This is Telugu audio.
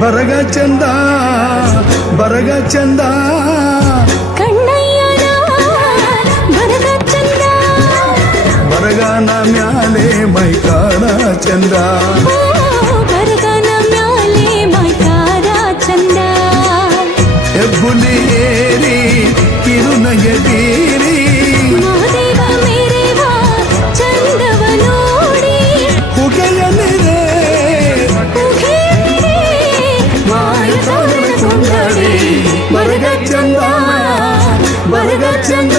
బరగ చంద బరగ చంద. బరగాన మ్యాలే మై కాడా చందా బరగాన మ్యాలే మై కాడా చందా. ఎబ్బులియే சங்கடி வருக சந்தா வருக சந்தா